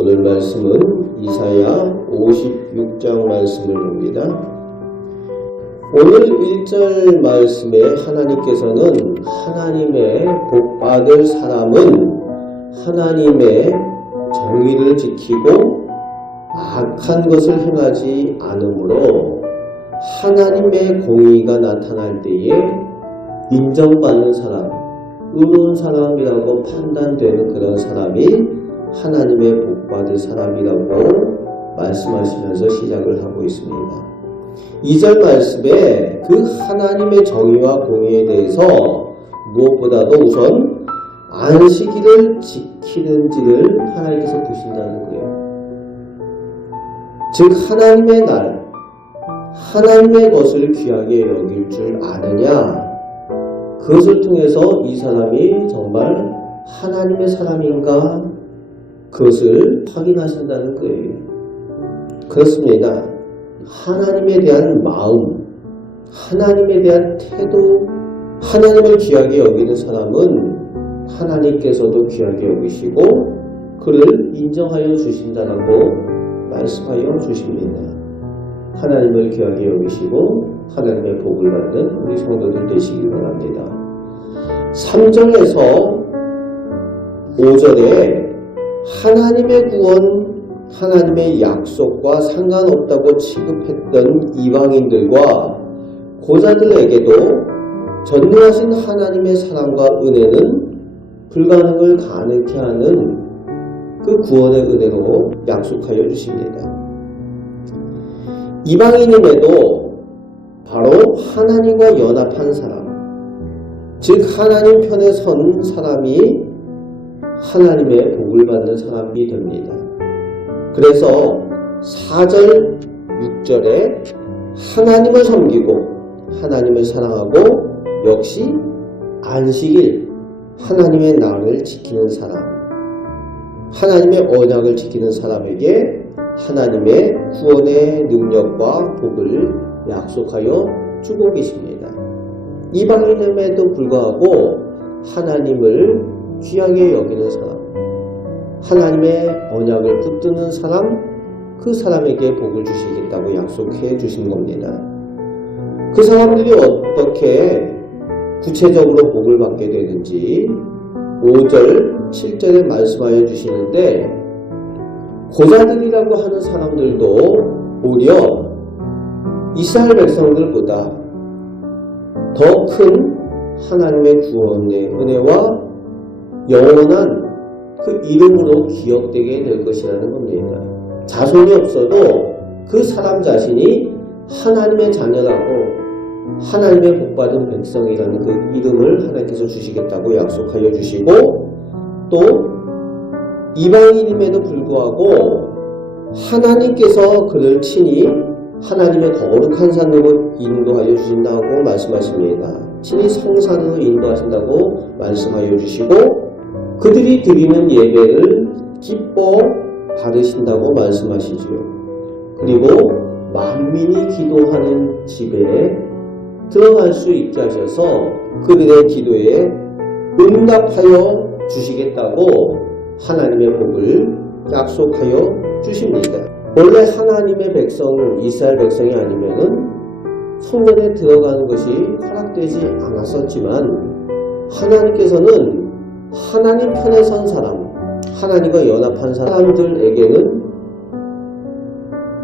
오늘 말씀은 이사야 56장 말씀을 봅니다. 오늘 1절 말씀에 하나님께서는 하나님의 복받을 사람은 하나님의 정의를 지키고 악한 것을 행하지 않으므로 하나님의 공의가 나타날 때에 인정받는 사람, 의로운 사람이라고 판단되는 그런 사람이 하나님의 복받을 사람이라고 말씀하시면서 시작을 하고 있습니다. 2절 말씀에 그 하나님의 정의와 공의에 대해서 무엇보다도 우선 안식일을 지키는지를 하나님께서 보신다는 거예요. 즉 하나님의 날, 하나님의 것을 귀하게 여길 줄 아느냐, 그것을 통해서 이 사람이 정말 하나님의 사람인가 그것을 확인하신다는 거예요. 그렇습니다. 하나님에 대한 마음, 하나님에 대한 태도, 하나님을 귀하게 여기는 사람은 하나님께서도 귀하게 여기시고 그를 인정하여 주신다라고 말씀하여 주십니다. 하나님을 귀하게 여기시고 하나님의 복을 받는 우리 성도들 되시기 바랍니다. 3절에서 5절에 하나님의 구원, 하나님의 약속과 상관없다고 취급했던 이방인들과 고자들에게도 전능하신 하나님의 사랑과 은혜는 불가능을 가능케 하는 그 구원의 은혜로 약속하여 주십니다. 이방인임에도 바로 하나님과 연합한 사람, 즉 하나님 편에 선 사람이 하나님의 복을 받는 사람이 됩니다. 그래서 4절, 6절에 하나님을 섬기고 하나님을 사랑하고 역시 안식일, 하나님의 날을 지키는 사람, 하나님의 언약을 지키는 사람에게 하나님의 구원의 능력과 복을 약속하여 주고 계십니다. 이방인임에도 불구하고 하나님을 귀하게 여기는 사람, 하나님의 언약을 붙드는 사람, 그 사람에게 복을 주시겠다고 약속해 주신 겁니다. 그 사람들이 어떻게 구체적으로 복을 받게 되는지 5절, 7절에 말씀하여 주시는데, 고자들이라고 하는 사람들도 오히려 이스라엘 백성들보다 더 큰 하나님의 구원의 은혜와 영원한 그 이름으로 기억되게 될 것이라는 겁니다. 자손이 없어도 그 사람 자신이 하나님의 자녀라고 하나님의 복받은 백성이라는 그 이름을 하나님께서 주시겠다고 약속하여 주시고, 또 이방인임에도 불구하고 하나님께서 그를 친히 하나님의 거룩한 산으로 인도하여 주신다고 말씀하십니다. 친히 성산으로 인도하신다고 말씀하여 주시고 그들이 드리는 예배를 기뻐 받으신다고 말씀하시죠. 그리고 만민이 기도하는 집에 들어갈 수 있게 하셔서 그들의 기도에 응답하여 주시겠다고 하나님의 복을 약속하여 주십니다. 원래 하나님의 백성, 이스라엘 백성이 아니면은 성전에 들어가는 것이 허락되지 않았었지만, 하나님께서는 하나님 편에 선 사람, 하나님과 연합한 사람들에게는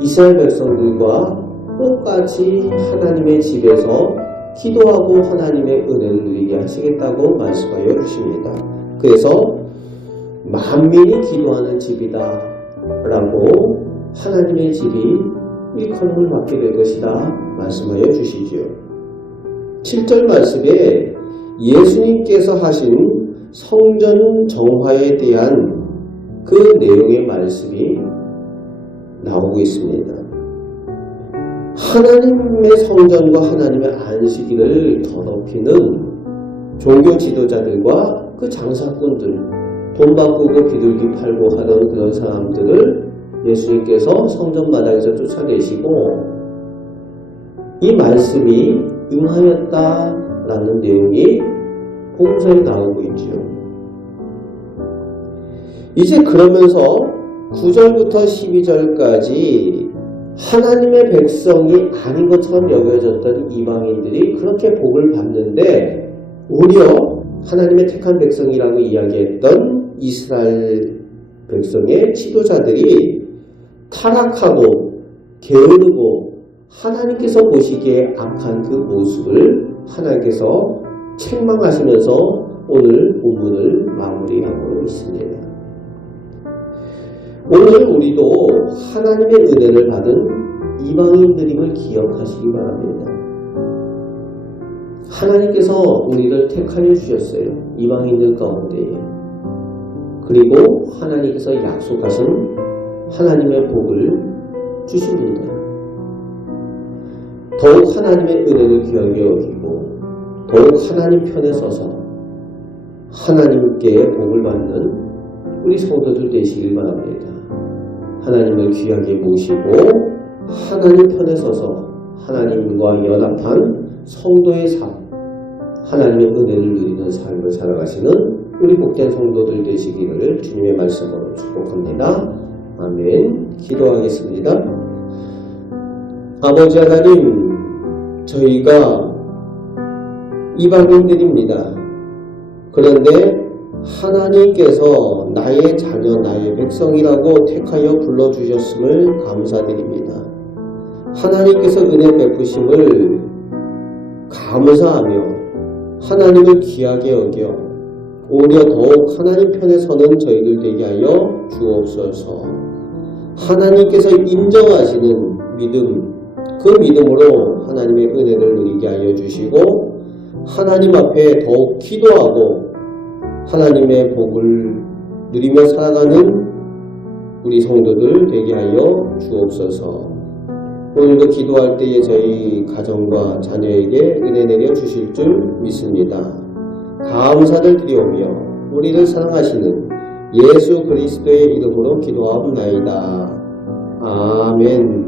이스라엘 백성들과 똑같이 하나님의 집에서 기도하고 하나님의 은혜를 누리게 하시겠다고 말씀하여 주십니다. 그래서 만민이 기도하는 집이다 라고 하나님의 집이 일컬음을 받게 될 것이다 말씀하여 주시지요. 7절 말씀에 예수님께서 하신 성전 정화에 대한 그 내용의 말씀이 나오고 있습니다. 하나님의 성전과 하나님의 안식일을 더럽히는 종교 지도자들과 그 장사꾼들, 돈 바꾸고 비둘기 팔고 하던 그런 사람들을 예수님께서 성전 마당에서 쫓아내시고 이 말씀이 응하였다라는 내용이 복음서에 나오고 있지요. 이제 그러면서 9절부터 12절까지 하나님의 백성이 아닌 것처럼 여겨졌던 이방인들이 그렇게 복을 받는데 오히려 하나님의 택한 백성이라고 이야기했던 이스라엘 백성의 지도자들이 타락하고 게으르고 하나님께서 보시기에 악한 그 모습을 하나님께서 책망하시면서 오늘 본문을 마무리하고 있습니다. 오늘 우리도 하나님의 은혜를 받은 이방인들임을 기억하시기 바랍니다. 하나님께서 우리를 택하여 주셨어요. 이방인들 가운데에. 그리고 하나님께서 약속하신 하나님의 복을 주십니다. 더욱 하나님의 은혜를 귀하게 여기고 더욱 하나님 편에 서서 하나님께 복을 받는 우리 성도들 되시길 바랍니다. 하나님을 귀하게 모시고 하나님 편에 서서 하나님과 연합한 성도의 삶, 하나님의 은혜를 누리는 삶을 살아가시는 우리 복된 성도들 되시기를 주님의 말씀으로 축복합니다. 아멘. 기도하겠습니다. 아버지 하나님, 저희가 이방인들입니다. 그런데 하나님께서 나의 자녀, 나의 백성이라고 택하여 불러주셨음을 감사드립니다. 하나님께서 은혜 베푸심을 감사하며 하나님을 귀하게 여겨 오히려 더욱 하나님 편에 서는 저희들 되게 하여 주옵소서. 하나님께서 인정하시는 믿음, 그 믿음으로 하나님의 은혜를 누리게 하여 주시고 하나님 앞에 더욱 기도하고 하나님의 복을 누리며 살아가는 우리 성도들 되게 하여 주옵소서. 오늘도 기도할 때에 저희 가정과 자녀에게 은혜 내려 주실 줄 믿습니다. 감사를 드리오며 우리를 사랑하시는 예수 그리스도의 이름으로 기도하옵나이다. 아멘.